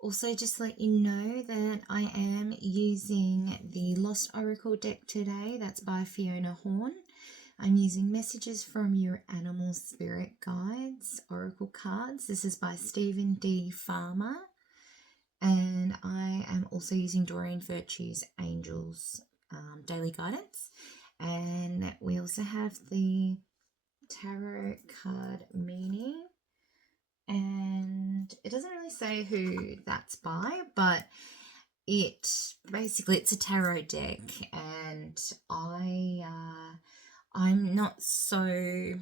Also, just let you know that I am using the Lost Oracle deck today. That's by Fiona Horn. I'm using Messages from Your Animal Spirit Guides Oracle cards. This is by Stephen D. Farmer. And I am also using Doreen Virtue's Angels Daily Guidance. And we also have the tarot card meaning, and it doesn't really say who that's by, but it's a tarot deck, and I'm not so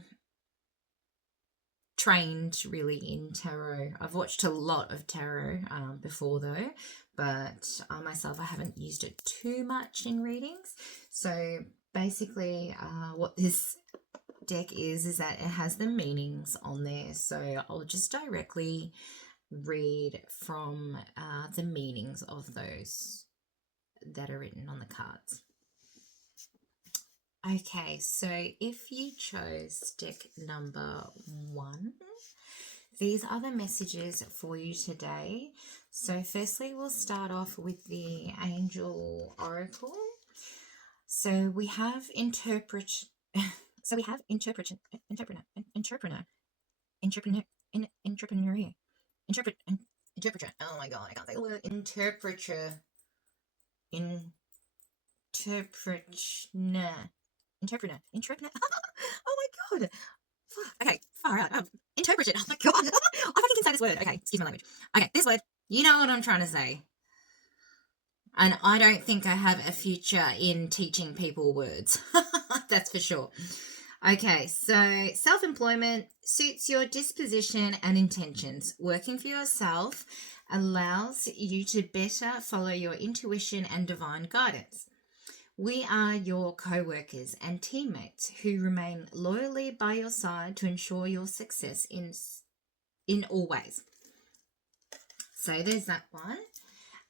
trained really in tarot. I've watched a lot of tarot before though, but myself, I haven't used it too much in readings. So basically, what this deck is that it has the meanings on there. So I'll just directly read from the meanings of those that are written on the cards. Okay, so if you chose deck number 1, these are the messages for you today. So firstly, we'll start off with the Angel Oracle. So we have interpreter. Oh my god, I can't say the word. Interpreter. Oh my god. Okay, far out. Interpret it. Oh my god. I fucking can say this word. Okay, excuse my language. Okay, this word. You know what I'm trying to say. And I don't think I have a future in teaching people words. That's for sure. Okay, so self-employment suits your disposition and intentions. Working for yourself allows you to better follow your intuition and divine guidance. We are your co-workers and teammates who remain loyally by your side to ensure your success in all ways. So there's that one.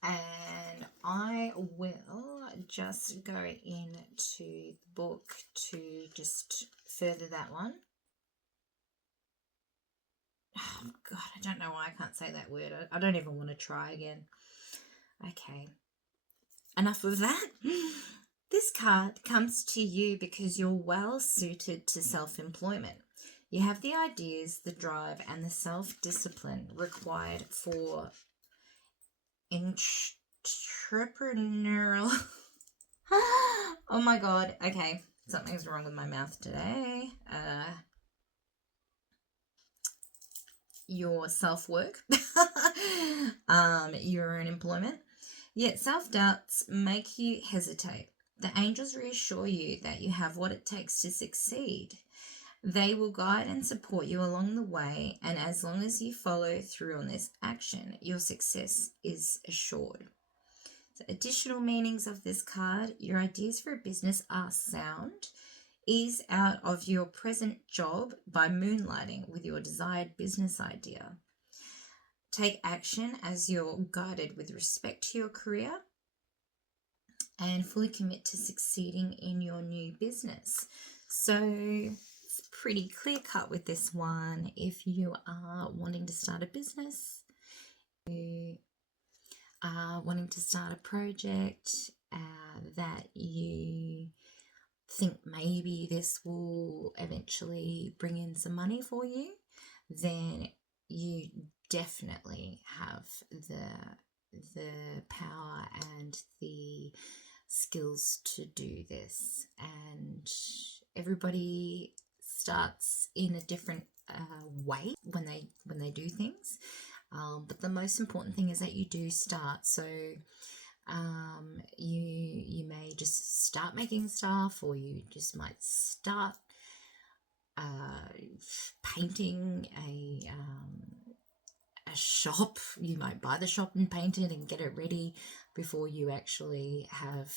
And I will just go into the book to just further that one. Oh, God, I don't know why I can't say that word. I don't even want to try again. Okay. Enough of that. This card comes to you because you're well suited to self-employment. You have the ideas, the drive, and the self-discipline required for entrepreneurial. Oh my god. Okay, something's wrong with my mouth today. Your self-work, your own employment. Yet self-doubts make you hesitate. The angels reassure you that you have what it takes to succeed. They will guide and support you along the way, and as long as you follow through on this action, your success is assured. So additional meanings of this card: your ideas for a business are sound. Ease out of your present job by moonlighting with your desired business idea. Take action as you're guided with respect to your career, and fully commit to succeeding in your new business. So it's pretty clear cut with this one. If you are wanting to start a business, you are wanting to start a project that you think maybe this will eventually bring in some money for you, then you definitely have the power and the skills to do this. And everybody starts in a different way when they do things, but the most important thing is that you do start. So you may just start making stuff, or you just might start painting a shop. You might buy the shop and paint it and get it ready before you actually have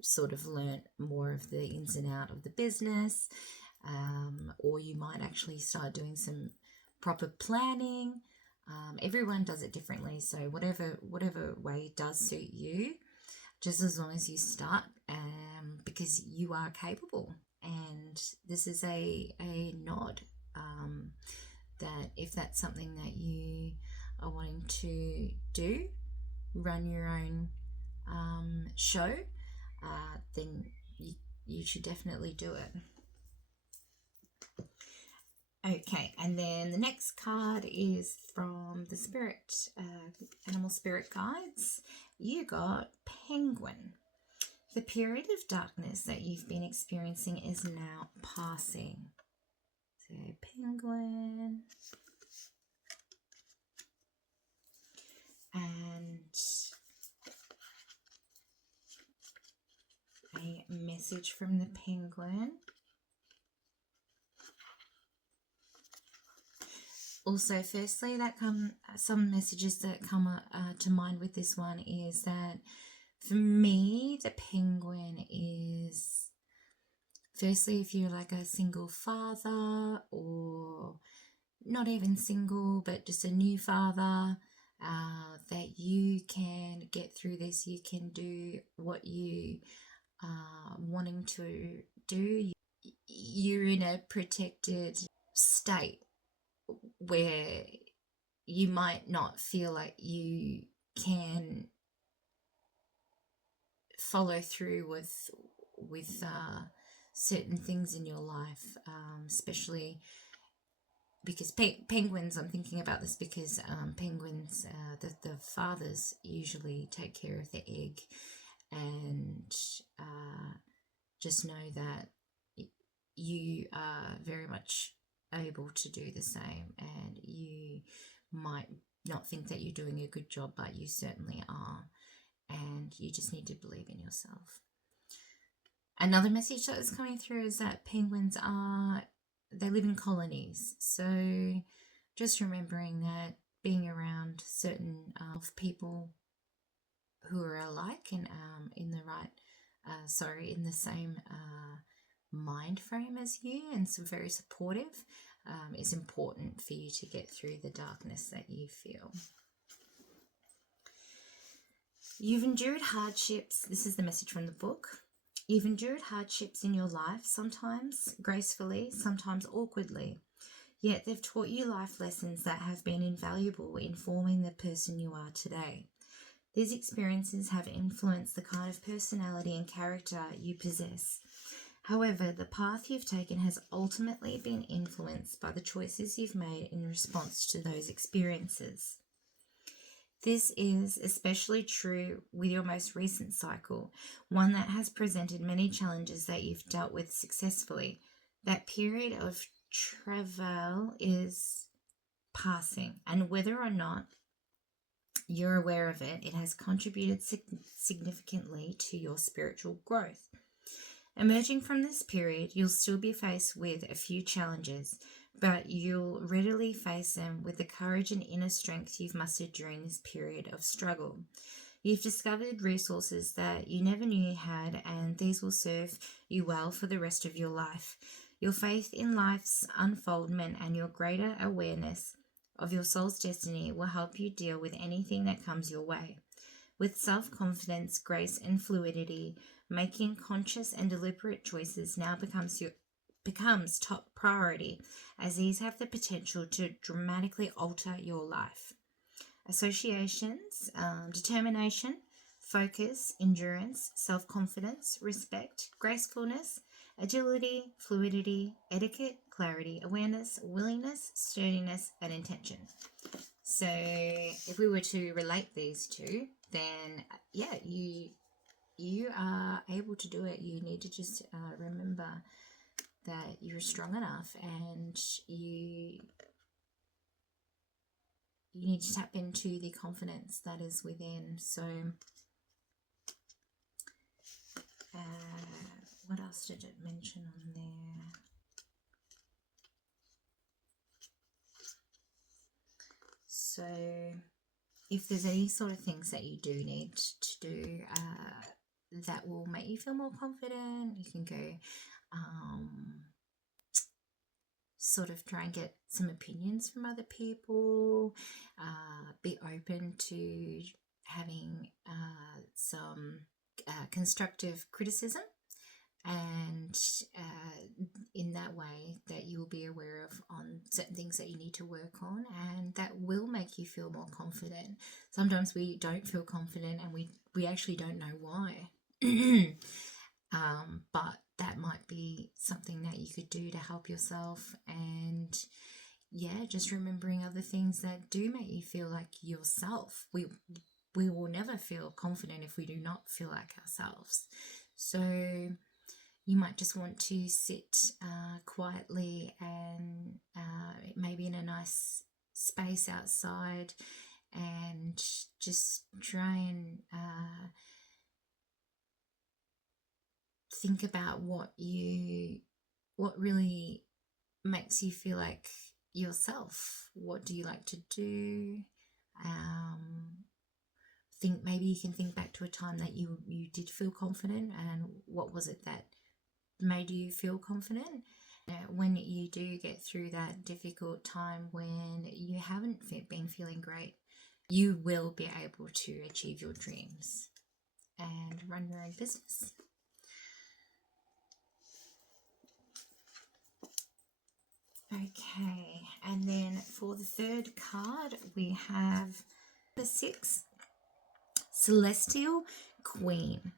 sort of learnt more of the ins and out of the business, or you might actually start doing some proper planning. Everyone does it differently, so whatever way does suit you, just as long as you start, because you are capable. And this is a nod that if that's something that you are wanting to do, run your own show, then you should definitely do it. Okay, and then the next card is from the spirit, animal spirit guides. You got Penguin. The period of darkness that you've been experiencing is now passing. So Penguin. And a message from the Penguin. Also, firstly, some messages that come to mind with this one is that for me, the Penguin is, firstly, if you're like a single father or not even single, but just a new father, that you can get through this. You can do what you are wanting to do. You're in a protected state where you might not feel like you can follow through with certain things in your life, especially because penguins, I'm thinking about this because penguins, the fathers usually take care of the egg, and just know that you are very much able to do the same, and you might not think that you're doing a good job, but you certainly are, and you just need to believe in yourself. Another message that is coming through is that penguins they live in colonies, so just remembering that being around certain people who are alike and in the same mind frame as you, and so very supportive, is important for you to get through the darkness that you feel. You've endured hardships. This is the message from the book. You've endured hardships in your life, sometimes gracefully, sometimes awkwardly. Yet they've taught you life lessons that have been invaluable in forming the person you are today. These experiences have influenced the kind of personality and character you possess. However, the path you've taken has ultimately been influenced by the choices you've made in response to those experiences. This is especially true with your most recent cycle, one that has presented many challenges that you've dealt with successfully. That period of travail is passing, and whether or not you're aware of it, it has contributed significantly to your spiritual growth. Emerging from this period, you'll still be faced with a few challenges, but you'll readily face them with the courage and inner strength you've mustered during this period of struggle. You've discovered resources that you never knew you had, and these will serve you well for the rest of your life. Your faith in life's unfoldment and your greater awareness of your soul's destiny will help you deal with anything that comes your way. With self-confidence, grace, and fluidity, making conscious and deliberate choices now becomes top priority, as these have the potential to dramatically alter your life. Associations, determination, focus, endurance, self-confidence, respect, gracefulness, agility, fluidity, etiquette, clarity, awareness, willingness, sturdiness, and intention. So if we were to relate these two, then yeah, you are able to do it. You need to just remember that you're strong enough, and you need to tap into the confidence that is within. So what else did it mention on there? So if there's any sort of things that you do need to do that will make you feel more confident, you can go sort of try and get some opinions from other people, be open to having some constructive criticism and in that way that you will be aware of on certain things that you need to work on, and that will make you feel more confident. Sometimes we don't feel confident and we actually don't know why. But that might be something that you could do to help yourself. And yeah, just remembering other things that do make you feel like yourself. We will never feel confident if we do not feel like ourselves. So you might just want to sit quietly and maybe in a nice space outside, and just try and think about what really makes you feel like yourself. What do you like to do? Maybe you can think back to a time that you did feel confident, and what was it that made you feel confident? When you do get through that difficult time when you haven't been feeling great, you will be able to achieve your dreams and run your own business. Okay, and then for the third card, we have the 6, Celestial Queen.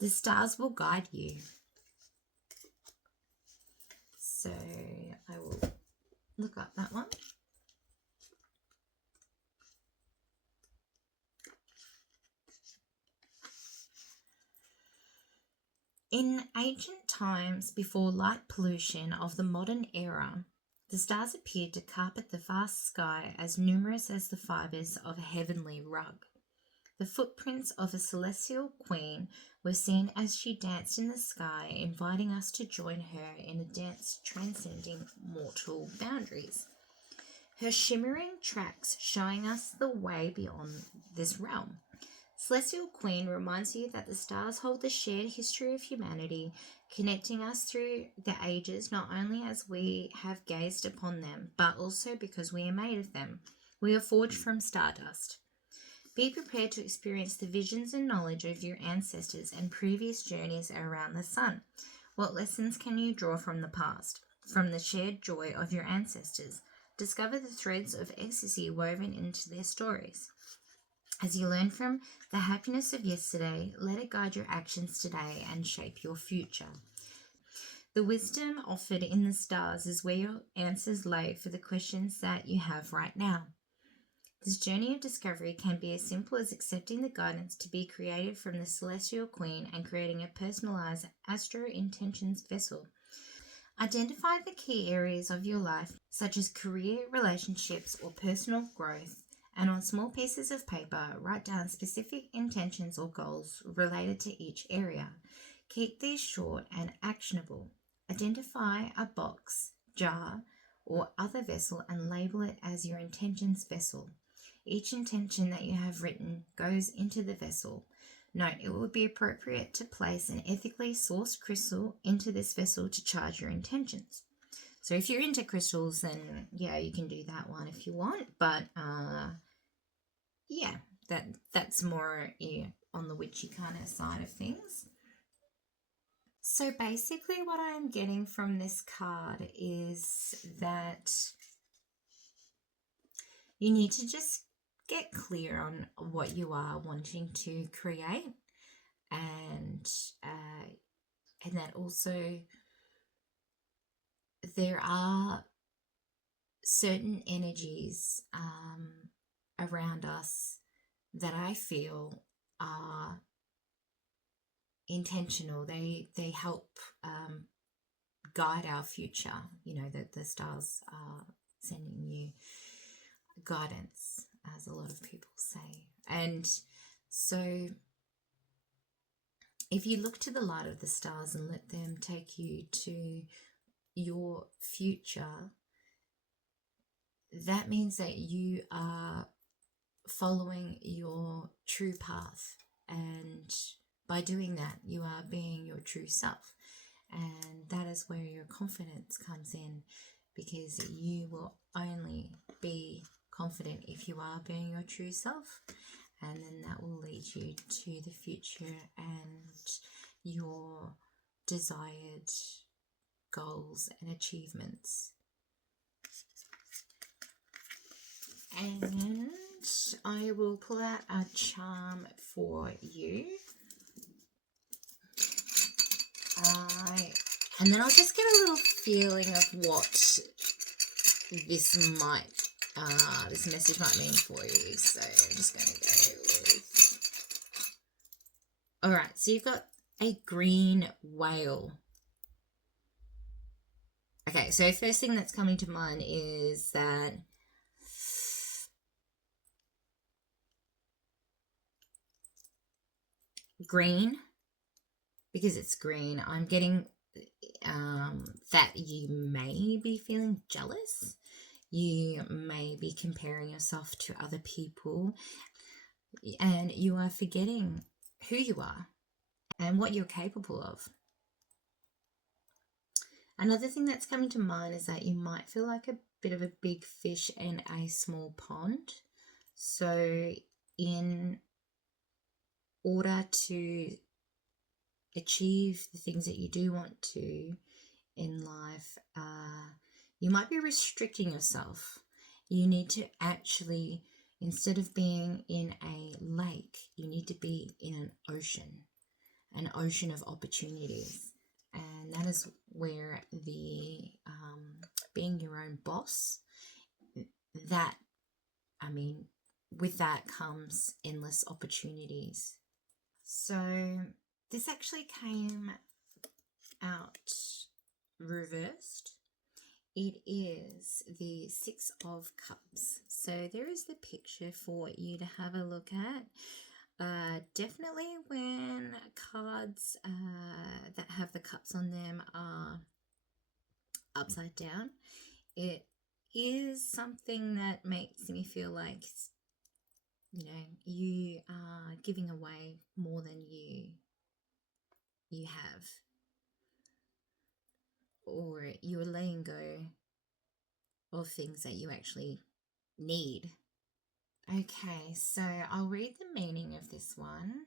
The stars will guide you. So I will look up that one. In ancient times, before light pollution of the modern era, the stars appeared to carpet the vast sky as numerous as the fibers of a heavenly rug. The footprints of a celestial queen were seen as she danced in the sky, inviting us to join her in a dance transcending mortal boundaries. Her shimmering tracks showing us the way beyond this realm. Celestial Queen reminds you that the stars hold the shared history of humanity, connecting us through the ages, not only as we have gazed upon them, but also because we are made of them. We are forged from stardust. Be prepared to experience the visions and knowledge of your ancestors and previous journeys around the sun. What lessons can you draw from the past, from the shared joy of your ancestors? Discover the threads of ecstasy woven into their stories. As you learn from the happiness of yesterday, let it guide your actions today and shape your future. The wisdom offered in the stars is where your answers lay for the questions that you have right now. This journey of discovery can be as simple as accepting the guidance to be created from the Celestial Queen and creating a personalized Astro Intentions vessel. Identify the key areas of your life, such as career, relationships, or personal growth, and on small pieces of paper, write down specific intentions or goals related to each area. Keep these short and actionable. Identify a box, jar, or other vessel and label it as your intentions vessel. Each intention that you have written goes into the vessel. Note, it would be appropriate to place an ethically sourced crystal into this vessel to charge your intentions. So if you're into crystals, then yeah, you can do that one if you want, but yeah, that's more on the witchy kind of side of things. So basically what I'm getting from this card is that you need to just get clear on what you are wanting to create, and that also there are certain energies around us that I feel are intentional. They help guide our future. You know, that the stars are sending you guidance, as a lot of people say. And so if you look to the light of the stars and let them take you to your future, that means that you are following your true path, and by doing that you are being your true self, and that is where your confidence comes in, because you will only be confident if you are being your true self. and then that will lead you to the future and your desired goals and achievements. And I will pull out a charm for you. And then I'll just get a little feeling of what this message might mean for you. So I'm just going to go with... All right, so you've got a green whale. Okay, so first thing that's coming to mind is that green, because it's green, I'm getting that you may be feeling jealous. You may be comparing yourself to other people, and you are forgetting who you are and what you're capable of. Another thing that's coming to mind is that you might feel like a bit of a big fish in a small pond. So in order to achieve the things that you do want to in life, you might be restricting yourself. You need to actually, instead of being in a lake, you need to be in an ocean of opportunities. And that is where the being your own boss, with that comes endless opportunities. So this actually came out reversed. It is the Six of Cups. So there is the picture for you to have a look at. Definitely when cards that have the cups on them are upside down, it is something that makes me feel like, you are giving away more than you have, or you're letting go of things that you actually need. Okay, so I'll read the meaning of this one.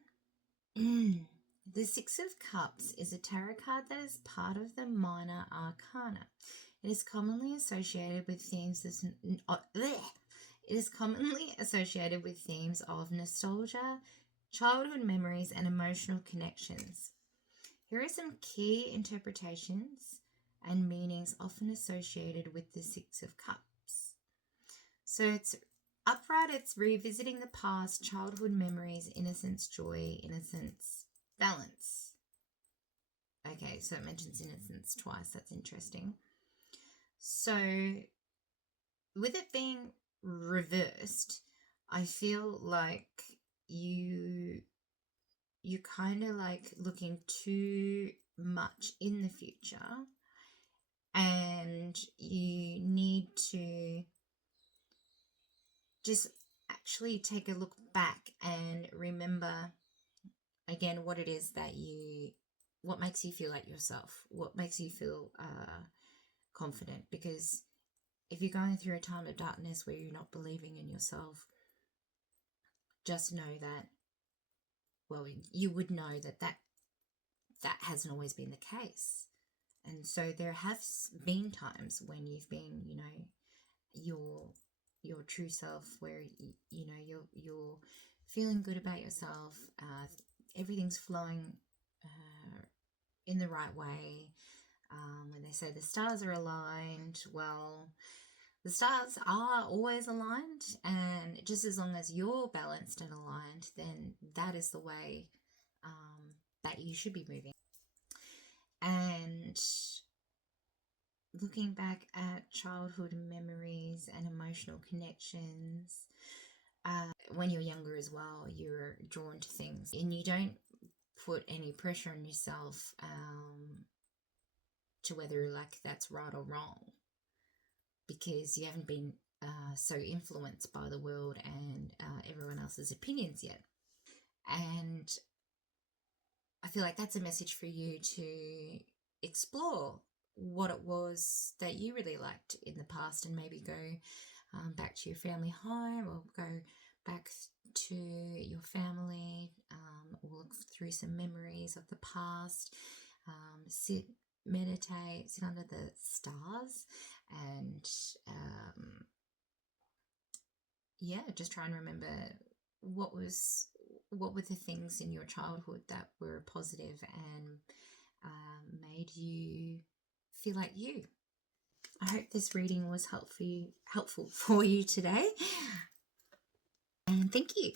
The Six of Cups is a tarot card that is part of the Minor Arcana. It is commonly associated with themes of nostalgia, childhood memories, and emotional connections. Here are some key interpretations and meanings often associated with the Six of Cups. So it's upright, it's revisiting the past, childhood memories, innocence, joy, innocence, balance. Okay, so it mentions innocence twice. That's interesting. So with it being reversed, I feel like you're kind of like looking too much in the future, and you need to just actually take a look back and remember again what it is that what makes you feel like yourself, what makes you feel confident. Because if you're going through a time of darkness where you're not believing in yourself, just know that, well, you would know that hasn't always been the case. And so there have been times when you've been, your true self, where you're feeling good about yourself, everything's flowing in the right way. When they say the stars are aligned, well, the stars are always aligned, and just as long as you're balanced and aligned, then that is the way that you should be moving. And looking back at childhood memories and emotional connections, when you're younger as well, you're drawn to things, and you don't put any pressure on yourself to whether like that's right or wrong, because you haven't been so influenced by the world and everyone else's opinions yet. And I feel like that's a message for you to explore what it was that you really liked in the past, and maybe go back to your family home, or go back to through some memories of the past. Meditate, sit under the stars, and just try and remember what were the things in your childhood that were positive and made you feel like you. I hope this reading was helpful for you today, and thank you.